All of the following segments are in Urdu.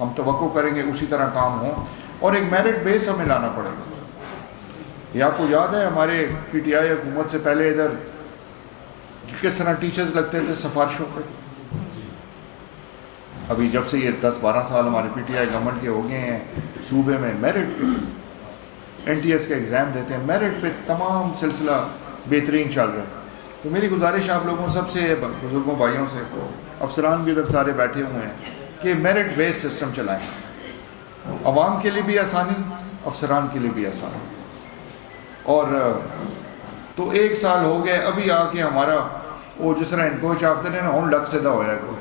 ہم توقع کریں گے اسی طرح کام ہوں، اور ایک میرٹ بیس ہمیں لانا پڑے گا. یہ آپ کو یاد ہے ہمارے پی ٹی آئی حکومت سے پہلے ادھر کس طرح ٹیچرز لگتے تھے سفارشوں پہ؟ ابھی جب سے یہ 10-12 سال ہمارے پی ٹی آئی گورنمنٹ کے ہو گئے ہیں، صوبے میں میرٹ پہ این ٹی ایس کا ایگزام دیتے ہیں، میرٹ پہ تمام سلسلہ بہترین چل رہا ہے. تو میری گزارش آپ لوگوں سب سے، بزرگوں بھائیوں سے، افسران بھی ادھر سارے بیٹھے ہوئے ہیں، کہ میرٹ بیس سسٹم چلائیں. عوام کے لیے بھی آسانی، افسران کے لیے بھی آسانی. اور تو 1 سال ہو گئے، ابھی آ کے ہمارا وہ جس طرح انکو چاہتے ہیں نا ہوں لگ سے دا ہوا ہے کو.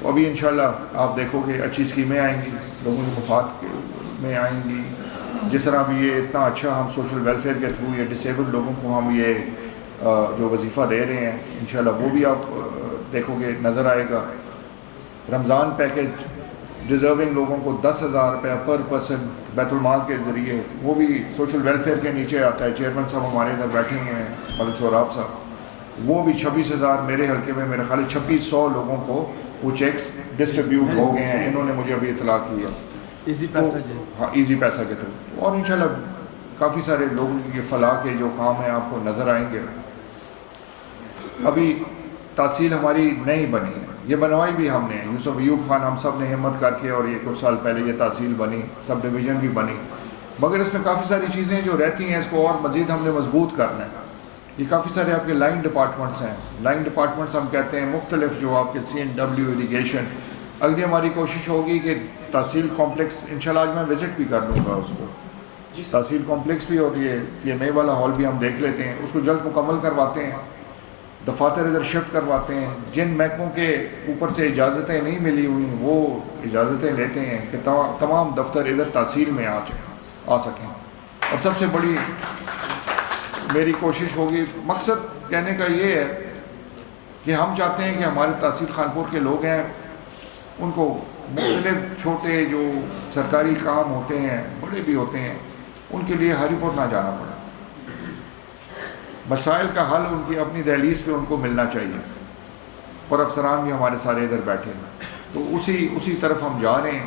تو ابھی انشاءاللہ آپ دیکھو گے اچھی اسکیمیں آئیں گی، لوگوں کے مفاد میں آئیں گی. جس طرح بھی یہ اتنا اچھا ہم سوشل ویلفیئر کے تھرو یہ ڈسیبلڈ لوگوں کو ہم یہ جو وظیفہ دے رہے ہیں، انشاءاللہ وہ بھی آپ دیکھو گے نظر آئے گا. رمضان پیکج ڈیزرونگ لوگوں کو 10,000 روپیہ پر پرسن بیت المال کے ذریعے، وہ بھی سوشل ویلفیئر کے نیچے آتا ہے. چیئرمین صاحب ہمارے ادھر بیٹھے ہوئے ہیں، ملک سہراب صاحب، وہ بھی 26,000 میرے حلقے میں میرے خیال 2600 لوگوں کو وہ چیکس ڈسٹریبیوٹ ہو گئے ہیں. انہوں نے مجھے ابھی اطلاع کی ہے. ایزی پیسہ ہاں ایزی پیسہ کے تھرو. اور انشاءاللہ کافی سارے لوگوں کی فلاح کے جو کام ہیں آپ کو نظر آئیں گے. ابھی تحصیل ہماری نہیں بنی ہے، یہ بنوائی بھی ہم نے، یوسف ایوب خان ہم سب نے ہمت کر کے، اور یہ کچھ سال پہلے یہ تحصیل بنی، سب ڈویژن بھی بنی. مگر اس میں کافی ساری چیزیں جو رہتی ہیں، اس کو اور مزید ہم نے مضبوط کرنا ہے. یہ کافی سارے آپ کے لائن ڈپارٹمنٹس ہیں، لائن ڈپارٹمنٹس ہم کہتے ہیں مختلف، جو آپ کے CNW اریگیشن. اگلی ہماری کوشش ہوگی کہ تحصیل کمپلیکس، انشاءاللہ آج میں وزٹ بھی کر لوں گا اس کو، تحصیل کمپلیکس بھی، اور یہ TMA والا ہال بھی ہم دیکھ لیتے ہیں، اس کو جلد مکمل کرواتے ہیں. دفاتر ادھر شفٹ کرواتے ہیں. جن محکموں کے اوپر سے اجازتیں نہیں ملی ہوئی وہ اجازتیں لیتے ہیں کہ تمام دفتر ادھر تحصیل میں آ سکیں. اور سب سے بڑی میری کوشش ہوگی، مقصد کہنے کا یہ ہے کہ ہم چاہتے ہیں کہ ہمارے تحصیل خانپور کے لوگ ہیں، ان کو مختلف چھوٹے جو سرکاری کام ہوتے ہیں، بڑے بھی ہوتے ہیں، ان کے لیے ہری پور نہ جانا پڑے. مسائل کا حل ان کی اپنی دہلیز پہ ان کو ملنا چاہیے. اور افسران بھی ہمارے سارے ادھر بیٹھے ہیں، تو اسی طرف ہم جا رہے ہیں.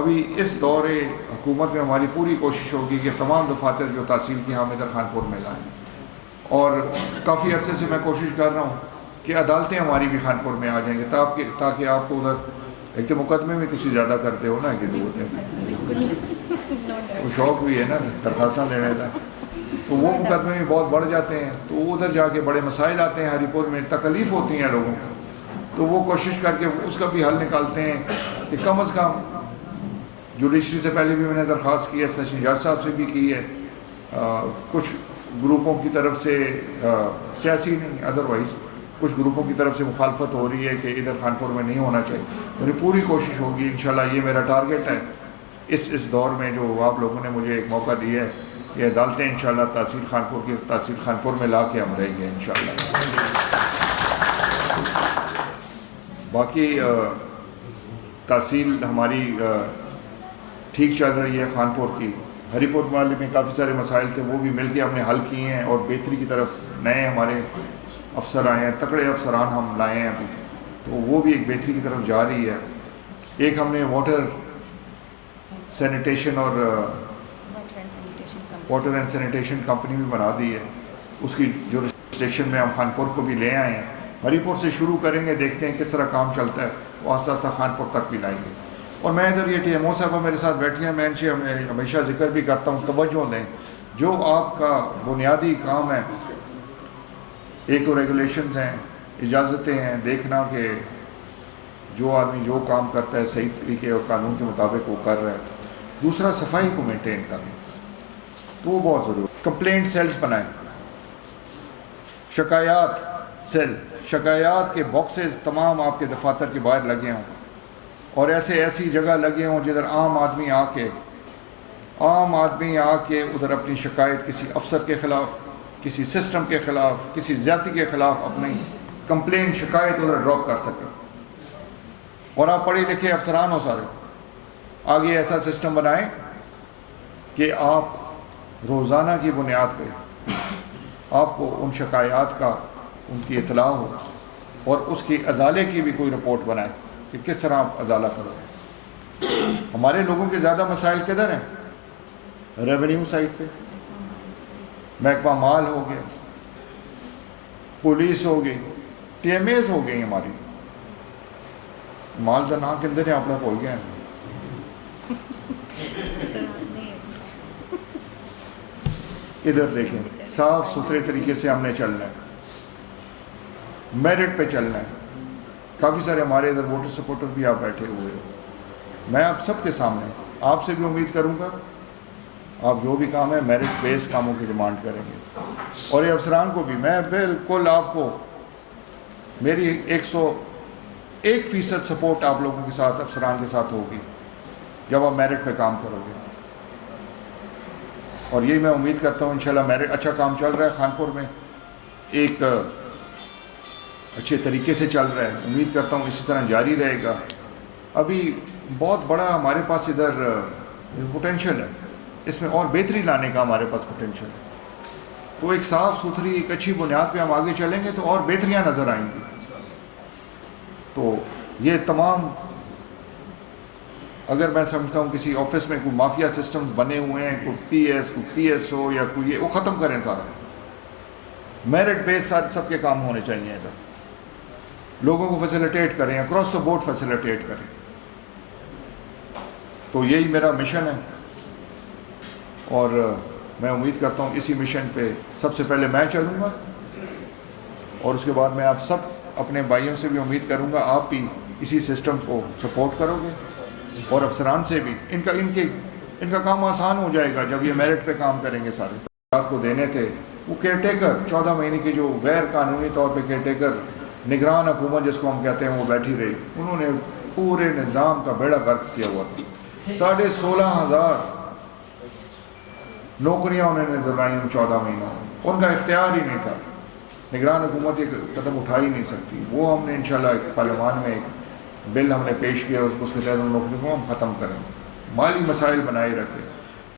ابھی اس دور حکومت میں ہماری پوری کوشش ہوگی کہ تمام دفاتر جو تحصیل کی ہم ادھر خانپور میں لائیں. اور کافی عرصے سے میں کوشش کر رہا ہوں کہ عدالتیں ہماری بھی خانپور میں آ جائیں گے، تاکہ آپ کو ادھر ایک تو مقدمے میں تسی زیادہ کرتے ہو نا کہ دو ہوتے ہیں، وہ شوق بھی ہے نا درخواستیں دینے کا، تو وہ مقدمے میں بہت بڑھ جاتے ہیں. تو ادھر جا کے بڑے مسائل آتے ہیں، ہری پور میں تکلیف ہوتی ہیں لوگوں کو، تو وہ کوشش کر کے اس کا بھی حل نکالتے ہیں کہ کم از کم جوڈیشری سے پہلے بھی میں نے درخواست کی ہے، سیشن جج صاحب سے بھی کی ہے، کچھ گروپوں کی طرف سے، سیاسی نہیں ادروائز کچھ گروپوں کی طرف سے مخالفت ہو رہی ہے کہ ادھر خانپور میں نہیں ہونا چاہیے. میری پوری کوشش ہوگی انشاءاللہ، یہ میرا ٹارگیٹ ہے اس دور میں جو آپ لوگوں نے مجھے ایک موقع دیا ہے. یہ عدالتیں انشاءاللہ تحصیل خانپور میں لا کے ہم رہیں گے انشاءاللہ. باقی تحصیل ہماری ٹھیک چل رہی ہے خانپور کی. ہری پور والے میں کافی سارے مسائل تھے، وہ بھی مل کے ہم نے حل کیے ہیں، اور بہتری کی طرف نئے ہمارے افسر آئے ہیں، تکڑے افسران ہم لائے ہیں ابھی، تو وہ بھی ایک بہتری کی طرف جا رہی ہے. ایک ہم نے واٹر اینڈ سینیٹیشن کمپنی بھی بنا دی ہے، اس کی جو رجسٹریشن میں ہم خانپور کو بھی لے آئے ہیں. ہری پور سے شروع کریں گے، دیکھتے ہیں کس طرح کام چلتا ہے، وہ آہستہ آہستہ خانپور تک بھی لائیں گے. اور میں ادھر یہ TMO صاحبہ میرے ساتھ بیٹھی ہیں، میں ان سے ہمیشہ ذکر بھی کرتا ہوں، توجہ دیں. جو آپ کا بنیادی کام ہے، ایک تو ریگولیشنز ہیں، اجازتیں ہیں، دیکھنا کہ جو آدمی جو کام کرتا ہے صحیح طریقے اور قانون کے مطابق وہ کر رہا ہے. دوسرا صفائی کو مینٹین کرنا، تو وہ بہت ضروری. کمپلینٹ سیلز بنائیں، شکایات سیل، شکایات کے باکسز تمام آپ کے دفاتر کے باہر لگے ہوں، اور ایسی جگہ لگے ہوں جدھر عام آدمی آ کے ادھر اپنی شکایت کسی افسر کے خلاف، کسی سسٹم کے خلاف، کسی زیادتی کے خلاف اپنی کمپلین شکایت ادھر ڈراپ کر سکے. اور آپ پڑھے لکھے افسران ہو سارے، آگے ایسا سسٹم بنائیں کہ آپ روزانہ کی بنیاد پہ آپ کو ان شکایات کا ان کی اطلاع ہو، اور اس کی ازالے کی بھی کوئی رپورٹ بنائیں کہ کس طرح آپ ازالہ کرو. ہمارے لوگوں کے زیادہ مسائل کدھر ہیں؟ ریونیو سائٹ پہ، محکمہ مال ہو گیا، پولیس ہو گئی، ٹی ایم ایز ہو گئی ہماری. مال دا نام کے اندر آپ لوگ ہو گیا. ادھر دیکھیں، صاف ستھرے طریقے سے ہم نے چلنا ہے، میرٹ پہ چلنا ہے. کافی سارے ہمارے ادھر ووٹر سپورٹر بھی آپ بیٹھے ہوئے ہیں. میں آپ سب کے سامنے آپ سے بھی امید کروں گا آپ جو بھی کام ہے میرٹ بیس کاموں کی ڈیمانڈ کریں گے. اور یہ افسران کو بھی میں بالکل آپ کو میری 101% سپورٹ آپ لوگوں کے ساتھ افسران کے ساتھ ہوگی جب آپ میرٹ پہ کام کرو گے. اور یہی میں امید کرتا ہوں انشاءاللہ میرٹ اچھا کام چل رہا ہے خانپور میں، ایک اچھے طریقے سے چل رہا ہے. امید کرتا ہوں اسی طرح جاری رہے گا. ابھی بہت بڑا ہمارے پاس ادھر پوٹینشیل ہے، اس میں اور بہتری لانے کا ہمارے پاس پوٹینشیل ہے. تو ایک صاف ستھری ایک اچھی بنیاد پہ ہم آگے چلیں گے تو اور بہتریاں نظر آئیں گی. تو یہ تمام اگر میں سمجھتا ہوں کسی آفس میں کوئی مافیا سسٹمز بنے ہوئے ہیں، کوئی پی ایس کوئی پی ایس او یا کوئی یہ، وہ ختم کریں. سارا میرٹ بیس سب کے کام ہونے چاہیے. ادھر لوگوں کو فیسیلیٹیٹ کریں، اکراس دا بورڈ فیسیلیٹیٹ کریں. تو یہی میرا مشن ہے اور میں امید کرتا ہوں اسی مشن پہ سب سے پہلے میں چلوں گا اور اس کے بعد میں آپ سب اپنے بھائیوں سے بھی امید کروں گا آپ بھی اسی سسٹم کو سپورٹ کرو گے اور افسران سے بھی. ان کا کام آسان ہو جائے گا جب یہ میرٹ پہ کام کریں گے. سارے آپ کو دینے تھے وہ کیئر ٹیکر 14 مہینے کی جو غیر قانونی طور پہ کیئر ٹیکر نگران حکومت جس کو ہم کہتے ہیں وہ بیٹھی رہی. انہوں نے پورے نظام کا بیڑا غرق کیا ہوا تھا. 16,500 نوکریاں انہوں نے دلائیں ان 14 مہینوں میں. ان کا اختیار ہی نہیں تھا. نگران حکومت ایک قدم اٹھا ہی نہیں سکتی. وہ ہم نے انشاءاللہ ایک پارلیمان میں ایک بل ہم نے پیش کیا، اس کے تحت ان نوکریوں کو ہم ختم کریں، مالی مسائل بنائے رکھیں.